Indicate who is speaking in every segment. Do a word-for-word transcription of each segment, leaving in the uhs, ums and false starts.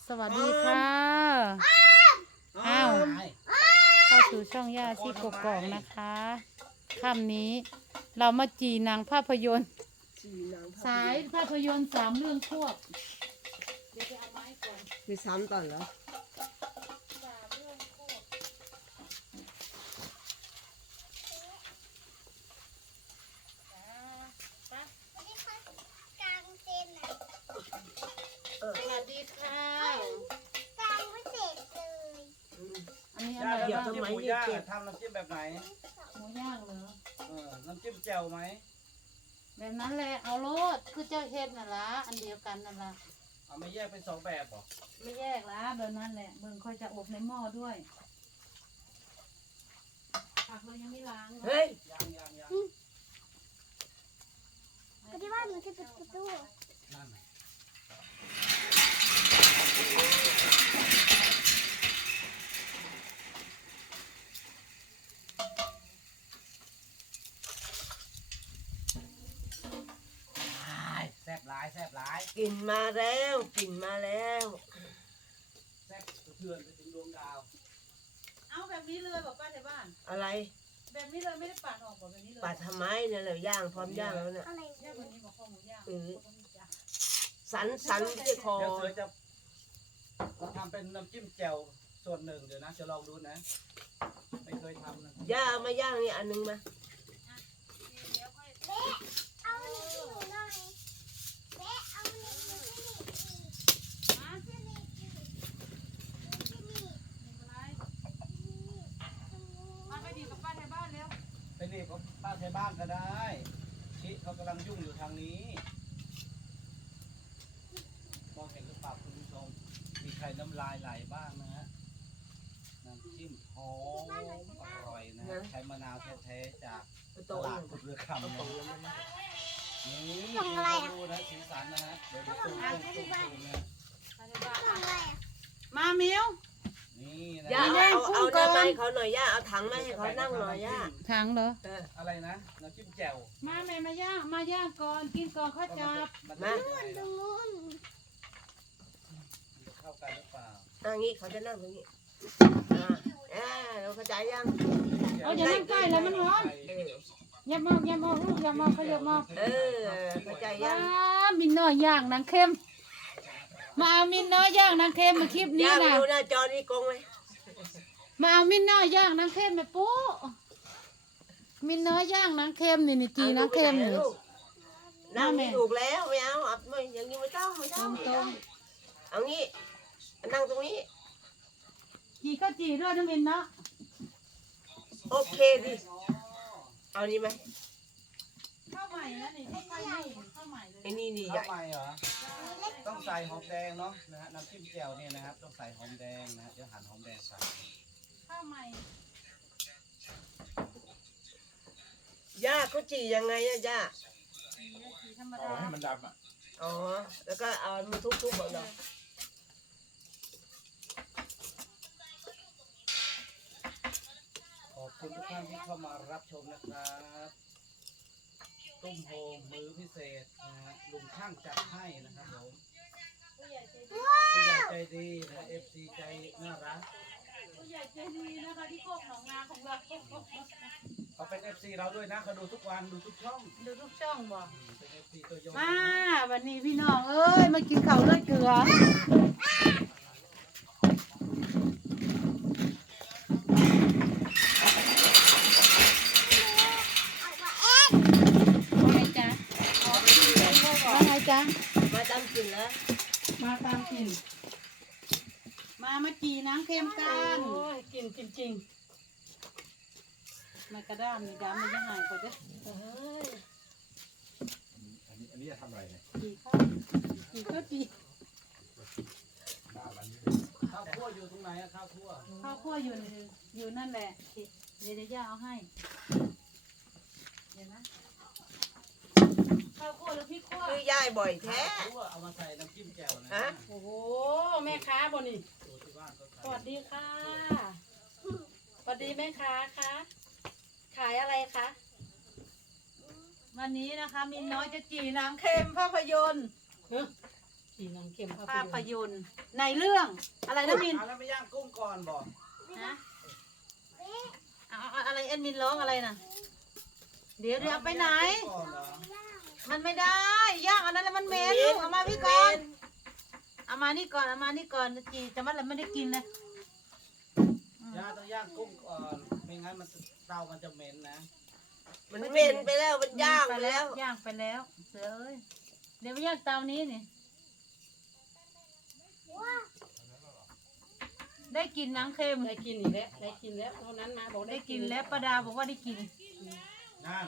Speaker 1: สวัสดีค่ะอ้าวเข้าสู่ช่องย่าชีกกอกนะคะค่ำนี้เรามาจีหนังภาพยนตร์สายภาพยนตร์สามเรื่องควบเดี๋ยวจะเอาไม้ก่อน
Speaker 2: มีซ้ำต่อเหรอ
Speaker 1: สามเรื่องควบสวัสดีค่ะกางไม่เสร็จเลยอันนี้อะไร
Speaker 3: ย่า
Speaker 1: บ้าง
Speaker 3: ทำหมูย่างทำน้ำจิ้มแบบไหน
Speaker 1: หมูย่างเหรอ
Speaker 3: เออน้ำจิ้มแจ่วไหม
Speaker 1: แบบนั้นแหละเอาโลดคือเจ้าเฮ็ดน่ะละอันเดียวกันนั่นละ
Speaker 3: เอาไม่แยกเป็นสองแบบหรอ
Speaker 1: ไม่แยกละแบบนั้นแหละเบิ่งค่อยจะอบในหม้อด้วยผักเรายังไม่ล้าง
Speaker 2: เฮ้ย
Speaker 3: ยังยังยัง
Speaker 4: ปฏิวัติมันจะปิดประตู
Speaker 3: นั่นไงแซ่บหลายแซ่บหลาย
Speaker 2: กลิ่นมาแล้วกลิ่นมาแล้ว
Speaker 3: แซ่บสะเทือนไปถึงดวงดาว
Speaker 1: เอาแบบนี้เลยบอกป้าในบ้าน
Speaker 2: อะไร
Speaker 1: แบบนี้เลยไม่ได้ปัดออกบอกแบบนี้เลย
Speaker 2: ปัดทำไมเนี่ยเลยย่างพร้อมย่างแล้วเนี่ย
Speaker 4: อะไร
Speaker 1: ย่างแบบนี้บอกข้าวหมูย่าง
Speaker 2: เออสันสันที่คอ
Speaker 3: เดี๋ยวเสือจะทำเป็นน้ำจิ้มแจ่วส่วนหนึ่งเดี๋ยวนะจะลองดูนะไม่เคยทำนะ
Speaker 2: ย่าเอามาย่างนี่อันนึงมา
Speaker 4: เอาหนึ่งที่หนูหน่อยแม่เอาหนึ่งที่หนูที่นี่ที่นี่ที่นี่
Speaker 1: มาไปดีกับป้าในบ้านเร็ว
Speaker 3: ไปนี่ก็ป้าใช้บ้านก็ได้ชิเขากำลังยุ่งอยู่ทางนี้มองเห็นหรือเปล่าคุณผู้ชมมีใครน้ำลายไหลบ้างนะฮะน้ำจิ้มหอมอร่อยนะใช้มะนาวแท้ๆจากต
Speaker 2: โต๊ะ
Speaker 3: ลาด
Speaker 2: นี่
Speaker 3: กุดเรือคำนะนี่ดูนะสีสันนะฮะเดี๋ยวดูตุ้มตุ้มตุ้มตุ้มนะ
Speaker 1: ป้าในบ้าน
Speaker 4: ทำอะไรอ่ะ
Speaker 1: มาเมียว
Speaker 3: นี่นะ
Speaker 2: ย่าเอาเอาเอาได้ไหมเขาหน่อยย่าเอาถังมาให้เขานั่งหน่อยย่า
Speaker 1: ทางเหรอ
Speaker 2: เออ
Speaker 3: อะไรนะน้ำจิ้มแจ่ว
Speaker 1: มาแม่มาย่างมาย่างก่อนกินก่อนข้าวจับ
Speaker 3: มัน
Speaker 2: มา
Speaker 4: ตรงนู้น
Speaker 3: จะเข้ากันหรือเปล่า
Speaker 2: นั่งงี้เขาจะนั่งตรงนี้อ่าอ่าเราเข้าใจยัง
Speaker 1: เอาอย่านั่งใกล้แล้วมันร้อน
Speaker 2: เออ
Speaker 1: อย่ามองอย่ามองลูกอย่ามองขยับมอง
Speaker 2: เออเข้าใจยั
Speaker 1: ว้าง มินน้อยย่างนางเข้มมาเอามินน้อยย่างนางเข้มมาคลิปนี้
Speaker 2: ย่าไป
Speaker 1: นะ
Speaker 2: ดูหน้าจอนี่กงไหม
Speaker 1: มาเอามินน้อยย่างนางเข้มไปปุ๊มินน้อยย่างนางเข้มนี่นี่จีนางเข้มนี่
Speaker 2: นั่งไม่ถูกแล้วไม่เอาอ่ะไม่อย่างนี้ไม่ต้องไม่ต้องไม่ต้องเอางี้นั่งตรงนี้
Speaker 1: จีก็จีด้วยนะมินเนาะ
Speaker 2: โอเคดิเอานี่ไหม
Speaker 1: ข้าวใหม่นะนี่ข้าวใหม่นี่ข้าวใหม่เลย
Speaker 2: ไอ้นี่นี่ใหญ่
Speaker 3: ทำไมเหรอต้องใส่หอมแดงเนาะนะฮะน้ำจิ้มแจ่วเนี่ยนะครับต้องใส่หอมแดงนะฮะเดี๋ยวหั่นหอมแดงใส่
Speaker 1: ข้าวใหม่
Speaker 2: ย่าเขาจียังไงอะย่า
Speaker 1: จีจีธรรม
Speaker 5: เอา
Speaker 1: ดา
Speaker 5: ให้มันดำอ่ะ
Speaker 2: อ๋อแล้วก็เอามาทุบๆเอาเนาะ
Speaker 3: ขอบคุณทุกท่านที่เข้ามารับชมนะครับตุ้มโฮมมือพิเศษนะฮะลุงช่างจัดให้นะครับผม
Speaker 1: ผู้ใหญ่ใจดี
Speaker 3: ผู้ใหญ่ใจดีนะเอฟซีใจน่ารัก
Speaker 1: ผู้ใหญ่ใจดีนะคะที่โคกหนองนาของเรา
Speaker 3: เขาเป็นเอฟซีเราด้วยนะเขาดูทุกวันดูทุกช่อง
Speaker 1: ดูทุกช่องบ่
Speaker 3: อืมเป็นเอฟซีตัวยง
Speaker 1: มาวันนี้พี่น้องเอ้ยมากินข้าวเลือดเกลือว่าไงจ๊ะว่าไงจ๊ะ
Speaker 2: มาตามกลิ่นแล้ว
Speaker 1: มาตามกลิ่นมามาจีน้ำเค็มกันกินจริงๆมากระด้ามมีดำมันจะหายไปเด้อ
Speaker 5: อันนี้อันนี้จะทำอะไรเนี่ย
Speaker 1: จีข้าวจีข้าวจี
Speaker 5: บ้าวันนี้
Speaker 3: ข้าวคั่วอยู่ตรงไหนอะข้าวคั่ว
Speaker 1: ข้าวคั่วอยู่ในอยู่นั่นแหละเดี๋ยวเดี๋ยวย่าเอาให้เดี๋ยวนะข้าวคั่วหรือพริกคั่ว
Speaker 2: คือย่ายบ่อยแท้
Speaker 3: คั่วเอามาใส่น้ำจิ้มแจ่วนะ
Speaker 2: ฮะ
Speaker 1: โอ้โหแม่ค้าบ่นี่
Speaker 3: ตัวที่บ้านเขา
Speaker 1: ส
Speaker 3: ใส่
Speaker 1: วัสดีค่ะสวัสดีแม่ค้าคะขายอะไรคะวันนี้นะคะมินน้อยจะจีน้ำเค็มภาพยนตร์
Speaker 6: จีนังเข็ม
Speaker 1: ภาพยนตร์ในเรื่องอะไรนะมิน
Speaker 3: เอาแล้วไม่ย่างกุ้งก่อนบอก
Speaker 1: นะเอาเอาอะไรเอ็นมินร้องอะไรนะเดี๋ยวเดี๋ยวเอาไปไหน
Speaker 3: ก่อนเหรอ
Speaker 1: มันไม่ได้ย่างอันนั้นแล้วมันเหม็นลูกเอามาพี่ก่อนเอามานี่ก่อนเอามานี่ก่อนจีจะมันแล้วไม่ได้กินเลย
Speaker 3: ย่าต้องย่างกุ้งก่อนไม่งั้นมันเตามันจะเหม็นนะ
Speaker 2: มันเม็นไปแล้วมันย่างไปแล้ว
Speaker 1: ย่างไปแล้วเสือเอ้ยเดี๋ยวไปย่างเตานี้นี่ได้กินหนังเค็ม
Speaker 6: ได้กินอีกแล้วได้กินแล้วเท่านั้นมาบอก
Speaker 1: ได้กินแล้วป้าดาบอกว่าได้กิน
Speaker 3: นั่น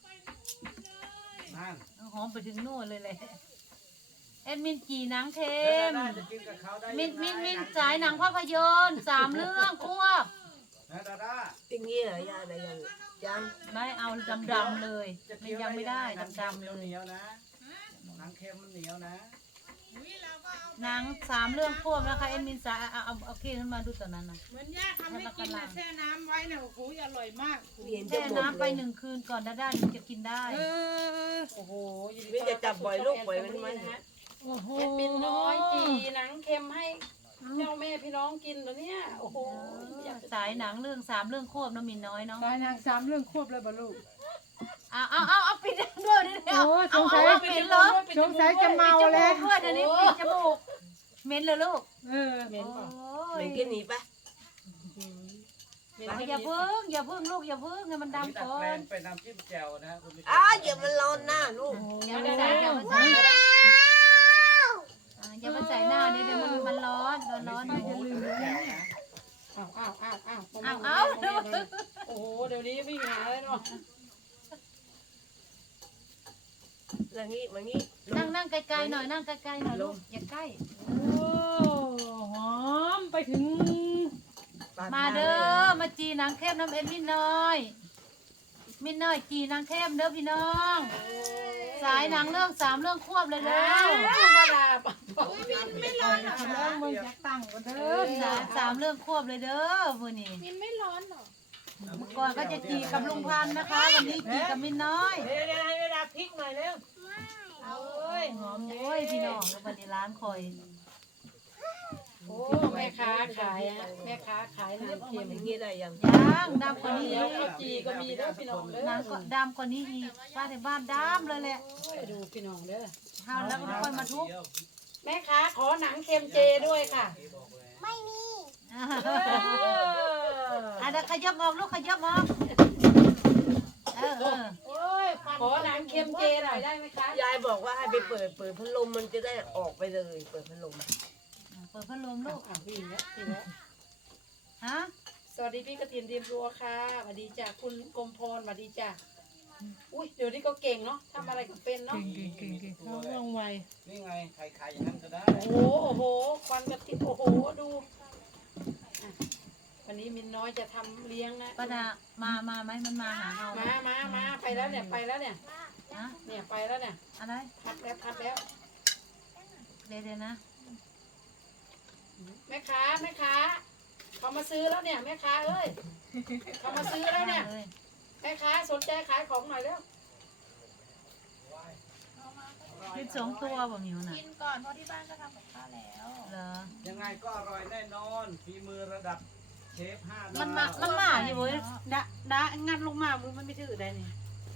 Speaker 3: นั่น
Speaker 1: หอมไปถึงนู่นเลยเลยเอ็ดมินกี่หนังเค็
Speaker 3: แล้ว
Speaker 1: ม
Speaker 3: ดาด้าจะกินกับเขาได้
Speaker 1: มิน
Speaker 3: ยังไง
Speaker 1: มินมิน
Speaker 3: หง
Speaker 1: สายหนังภาพยนตร์สามเรื่องควบ
Speaker 3: นะดาด้า
Speaker 2: อย่างนี้เหรอยาอะไรยังยัง
Speaker 1: ไม่เอาดำๆเลย
Speaker 3: จะ
Speaker 1: มัน
Speaker 3: เคี้ยว
Speaker 1: ยังไม่ได้
Speaker 3: หนัง
Speaker 1: ดำๆเลย
Speaker 3: เหนียวๆนะหนังเค็มมันเหนียวนะ
Speaker 1: หนังสามเรื่องควบนะคะเอ็ดมินสายเอาเอาเอาเคี่ขึ้นมาดูตอนนั้นนะ
Speaker 7: เหมือนย่าทำให้กินนะแช่น้ำไว้เนี่ยโอ้โหอร่อยมาก
Speaker 2: เรียนจะ
Speaker 1: แช่
Speaker 2: หมด
Speaker 1: น้ำไป
Speaker 2: เลย
Speaker 1: หนึ่งคืนก่อนด้านๆถึงจะกินได้
Speaker 7: เออ
Speaker 6: โอ้โหยินดี
Speaker 2: นี่จะจับบ่อยลูกบ่อยมัน
Speaker 6: ต้
Speaker 2: มั
Speaker 6: อน
Speaker 2: น
Speaker 6: รับ
Speaker 7: โอ้โห
Speaker 6: เอ็ดมินน้อยจีหนังเค็มให้เจ้าแม่พี่น้องกินเหรอเนี่ยโอ้โหอยากจะ
Speaker 1: สายหนังเรื่องสามเรื่องควบน้องมินน้อยเนาะ
Speaker 7: ตายนางสามเรื่องควบเลยบ่ลูก
Speaker 1: เอาเอาเอาเอาปิดด้วยนิดเดียว
Speaker 7: โอ้ยส
Speaker 1: เอา
Speaker 7: งสั
Speaker 1: เอา
Speaker 7: ย
Speaker 1: เอาปิดเลย
Speaker 7: สงสัยจะเมาแล้ว
Speaker 1: ปิดจมูกด้วยเดี๋ยวนี้ปิดจมูกเหม็นเลยลูก
Speaker 7: เออ
Speaker 6: เหม็นป่ะ
Speaker 2: เหมือนกินหนีปะ
Speaker 6: เหม็น
Speaker 1: โอ้ย
Speaker 6: ให้
Speaker 1: อย่าเพิ่งอย่าเพิ่งลูกอย่าเพิ่งให้มัน
Speaker 3: นี่
Speaker 1: ดำ
Speaker 3: ดัด
Speaker 1: ก่อ
Speaker 3: แปล
Speaker 1: น
Speaker 3: งเป็นน้ำจิ้มแจ่วนะคุณผู้ชม
Speaker 2: อ้าอย่ามันร้อนหน้าลูก
Speaker 1: อย่ามาใส่อย่ามาใส่อ่าอย่ามาใส่หน้านี่เดี๋ยวมันมันร้อนร้อนร้อน
Speaker 3: นี่ซีฟู้ดแจ่วนะ
Speaker 6: อ้าวอ้าวอ้าวอ้าว
Speaker 1: เอาเอา
Speaker 6: โอ้โหเดี๋ยวนี้วิ่งหาเลยเนาะ
Speaker 2: อย่างนี้มางี้
Speaker 1: นั่งนั่งไกลๆหน่อยนั่งไกลๆหน่อยลูกอย่าใกล้
Speaker 7: โอ้หอมไปถึง
Speaker 1: มาเด้อมาจีนางเข้มน้ำเอ็นมินน้อยมินน้อยจีนางเข้มเด้อพี่น้อง สายหนังเรื่องสามเรื่องควบเลยเด้อ
Speaker 6: มาลาปะ
Speaker 7: ไม่ร้อนหรอกแล้วมึงจะตั้งก็เด้อ
Speaker 1: สามสามเรื่องควบเลยเด้อมื้อนี้
Speaker 7: มินไม่ร้อนหรอก
Speaker 1: เมื่อก่อนก็จะจีกับลุงพันธุ์นะคะ วันนี้จีกับมินน้อย
Speaker 2: เดี๋ยวเดี๋ยวให้เวลาพริกหน่อยเร็ว
Speaker 1: โอ้ยหอมโอ้ยพี่น้องวันนี้ร้านคอย
Speaker 6: โอ้แม่ค้าขายอะแม่ค้าขายน้ำเค็ม
Speaker 2: อย่างนี้ได้ยัง
Speaker 1: ย่างดำกว่านี้
Speaker 6: เดี๋ยวข้าวจีก็มีแล้วพี่น้องเด้อ
Speaker 1: น้ำก็ดำกว่านี้อีกป้าในบ้านดำเลยแหละ
Speaker 6: โอ้ยดูพี่น้องเด้อ
Speaker 1: เฮาแล้วก็ค่อยมาทุบ
Speaker 6: แม่ค้าขอหนังเค็มเจด้วยค่ะ
Speaker 4: ไม่มี
Speaker 1: อ่าอ่ะเดี๋ยวขยับออกลูกขยับออกเออเออ
Speaker 6: โอ้ยขอหนังเค็มเจหน่อยได้ไหมคะ
Speaker 2: ยายบอกว่าให้ไปเปิดเปิดพัดลมมันจะได้ออกไปเลยเปิดพัดลม
Speaker 1: เปิดพัดลมลูก
Speaker 6: อ่ะวิ่งแล้ววิ่งแล้ว
Speaker 1: ฮะ
Speaker 6: สวัสดีพี่กระถินเรียมรัวค่ะสวัสดีจ้ะคุณกรมพรสวัสดีจ้ะอุ้ยเดี๋ยวนี้ก็เก่งเนาะทำอะไรก็เป็นเนาะ
Speaker 7: เก่งเก่งเก่งเขาว่องไว
Speaker 3: นี่ไงใครขายอย่างนั้นก็ได้
Speaker 6: โอ้โหโอ้โหควันกระติบโอ้โหดูอ่ะวันนี้มินน้อยจะทำเลี้ยงนะ
Speaker 1: ป้าดามามาไหมมันมาหาเราไหม
Speaker 6: มามามาไปแล้วเนี่ยไปแล้วเนี่ย
Speaker 1: ฮะ
Speaker 6: เนี่ยไปแล้วเนี่ย
Speaker 1: อะไร
Speaker 6: พัดแล้วพัดแล้ว
Speaker 1: เดี๋ยวเดี๋ยวนะ
Speaker 6: แม่ค้าแม่ค้าเขามาซื้อแล้วเนี่ยแม่ค้าเอ้ยเขามาซื้อแล้วเนี่ย
Speaker 1: เลย
Speaker 6: แม่ค้าสนใจขายของหน่อยเร็ว
Speaker 1: คิดสองตัวบ่มิวน่ะ
Speaker 7: กินก่อนเพราะที่บ้านก็ทำกับข้าวแล้ว
Speaker 1: เหรอ
Speaker 3: ยังไงก็อร่อยแน่นอนฝีมือระดับเชฟห้าดาว
Speaker 1: มันมามันมาอยู่เว้ยดะดะงัดลงมามือมันไม่ถือได้นี่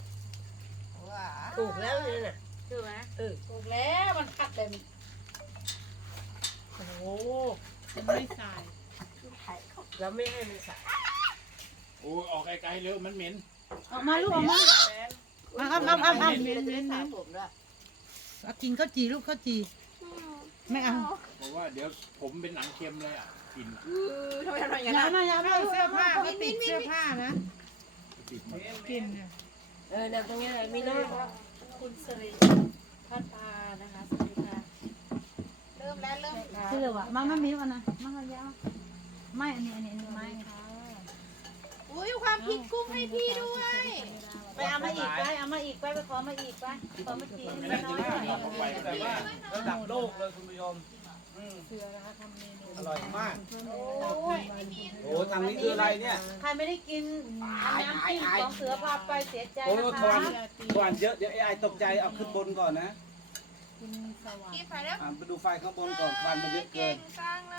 Speaker 2: ถูกแล้วเนี่ยน่ะ
Speaker 6: ถูกไหม
Speaker 2: เออ
Speaker 6: ถูกแล้วมันพัดเต็มโอ้โห
Speaker 7: มันไม่ใส่
Speaker 2: แล้วไม่ให้มันใส่
Speaker 5: โอ้ยออกไกลๆเร็วมันเหม็น
Speaker 1: ออกมาลูกออกมาเอาเอาเอาเอาเอา
Speaker 2: เน้นเน้นสระผมด้วย
Speaker 1: เอากินข้าวจีลูกข้าวจีไม่เอา
Speaker 5: เพราะว่าเดี๋ยวผมเป็นหนังเค็มเลยอ่ะกลิ่น
Speaker 6: ทำไมทำไมอย่าง
Speaker 1: อย่า
Speaker 6: นั้น
Speaker 1: นะอย่านะ
Speaker 7: เสื้อผ้าก็ติดเสื้อผ้านะ
Speaker 5: ติดหมด
Speaker 7: กินเนี่ย
Speaker 2: เออเนี่ยตรงนี้เลยมีน้อย
Speaker 6: คุณสิริพัฒนานะคะสวัสดีค่ะ
Speaker 7: เริ่มแล้วเริ่ม
Speaker 1: เสื้อว่ะมามามิวอ่ะนะมาเอายาวไม่อันนี้อันนี้อันนี้ไม่
Speaker 7: อุ้ยความผิดกุ้งให้พี่ด้วย
Speaker 1: ไปเอามาอีกไปเอามาอีกไปไปขอมาอีกไปขอมาจี
Speaker 3: ไม่
Speaker 1: ไม่
Speaker 3: ได้
Speaker 1: น้
Speaker 3: จะ
Speaker 1: อย
Speaker 3: ได้เอาไปแต่ว่าระดับโลกเลยคุณผู้ชมอืม
Speaker 7: เสือนะคะทำเมนู
Speaker 3: อร่อยมาก
Speaker 1: โอ้ย
Speaker 3: โอ้ทางนี้คืออะไรเนี่ย
Speaker 1: ใครไม่ได้กินน้ำจิ้มของเสือพาไปเสียใจ
Speaker 3: โอ้
Speaker 1: นะ
Speaker 3: ทว
Speaker 1: คะ
Speaker 3: นทวนเยอะเดี๋ยวไอ้ไอตกใจเอาขึ้นบนก่อนนะ
Speaker 7: คุณกินไปแล้ว
Speaker 3: อ่าไปดูไฟข้างบนก่อนควันมันเยอะเกิ
Speaker 7: เก่
Speaker 3: น
Speaker 7: งจังเลย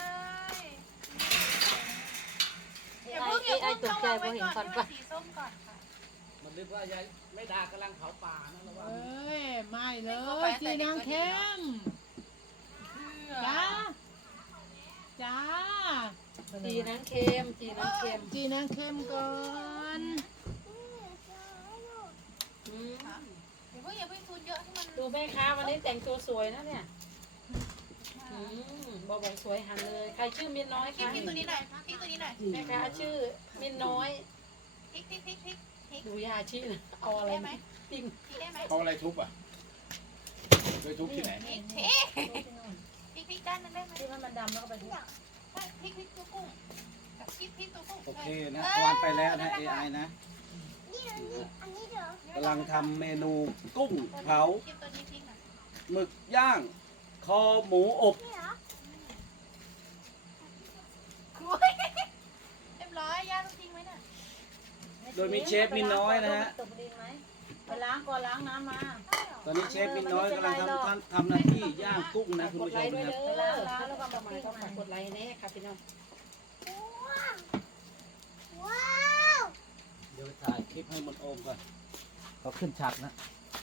Speaker 6: เอ
Speaker 7: อย่า
Speaker 6: ไอ
Speaker 7: เพิ่ง
Speaker 6: เอ
Speaker 7: อย่า
Speaker 6: ไอ
Speaker 7: เพิ่ง
Speaker 6: ตกใจ
Speaker 7: ต้อง
Speaker 6: เพ
Speaker 7: วาง
Speaker 6: ราะ
Speaker 7: ไว้
Speaker 6: เห็น
Speaker 7: ก่อน
Speaker 6: ควัน
Speaker 7: ให้
Speaker 6: ไฟ
Speaker 7: มันสีส้มก่อนค่ะ
Speaker 3: มันนึกว่ายายไม่ด่ากำลังเผาป่านะระวัง
Speaker 1: เอ้ยไม่เล
Speaker 7: ไม่เข้าย ไปแต่
Speaker 1: จี
Speaker 7: เด็ก
Speaker 1: นาง
Speaker 7: ก็ดี
Speaker 1: เข้
Speaker 7: เนาะ
Speaker 1: มจ้าจ้า
Speaker 6: จีนังเค็มจีนังเค็ม
Speaker 1: จีนางเข้มก่อน
Speaker 6: อืม
Speaker 7: อย่าเพิ่งอย่าเพิ่งทุนเยอะให้มัน
Speaker 6: ดูแม่ค้าวันนี้แต่งตัวสวยนะเนี่ยอืมบอกบอกสวยหันเลย ใครชื่อมินน้อย
Speaker 7: พริก
Speaker 6: คะ
Speaker 7: พริกตัวนี้หน่อยพริกตัวนี้หน่อย
Speaker 6: แม่ค้าชื่อมินน้อย
Speaker 7: พริกพริกพริกพริกพริก
Speaker 6: ดูยาชีนะเอาอะไร
Speaker 7: ได้ไหม
Speaker 6: ปิ้ง
Speaker 7: พริกได้ไหม
Speaker 5: เขาอะไรทุบอ่ะไปทุบที่ไหน
Speaker 7: พริกพริกพริกพริกด้านนั้นได้ไหม
Speaker 6: ที่มันดำแล้วก็ไปทุบ
Speaker 7: ใช่พริกพริกตัวกุ้งกับพริกพริกตัวกุ้ง
Speaker 3: โอเคนะควันไปแล้วนะ เอ ไอ นะ
Speaker 4: นี่อันนี้อันนี้เดี๋ยว
Speaker 3: กำลังทำเมนูกุ้งเผา
Speaker 7: พริกตัวนี้พริกหน่อย
Speaker 3: หมึกย่าง คอหมูอบ
Speaker 4: นี่เหรอ
Speaker 7: คุยเรียบร้อยย่าต้องทิ้งไว้น่ะ
Speaker 3: โดยมีเชฟมินน้อยนะฮะ
Speaker 6: ตกดินไหมไปล้างก่อนล้างน้ำมา
Speaker 3: ตอนนี้เชฟมินน้อยกำลังทำทำทำหน้าที่ย่างกุ้งนะคุณ
Speaker 6: กด
Speaker 3: ผู้ช
Speaker 6: ไล
Speaker 3: ม
Speaker 6: ค์ด้วย
Speaker 3: นะครับ
Speaker 6: เด้อล้างล้างแล้วก็มาใหม่ก็ฝากกดไลค์แน่ค่ะพี่น้อง
Speaker 4: ว้าว
Speaker 3: เดี๋ยวไปถ่ายคลิปให้มันโอมก่อนเขาขึ้นฉากนะ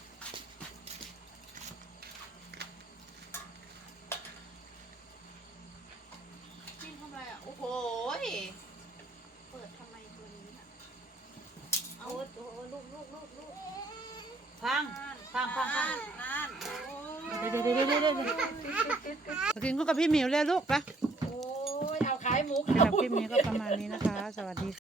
Speaker 7: จิ้มทำอะไรอ่ะโอ้โหเปิดทำไมตัวนี้อ่ะ
Speaker 6: เอาโอ้ลูกลูกลูกลูกพังพังพังพัง
Speaker 7: นั่นโอ้
Speaker 1: เดี๋ยวเดี๋ยวเดี๋ยวเดี๋ยวเดี๋ยวกินคู่กับพี่หมิวเลยลูกไป
Speaker 6: โอ้ยเอาขายหมู
Speaker 1: สำห
Speaker 6: เขา
Speaker 1: รับคลิปนี้ก็ประมาณนี้นะคะ สวัสดีค่ะ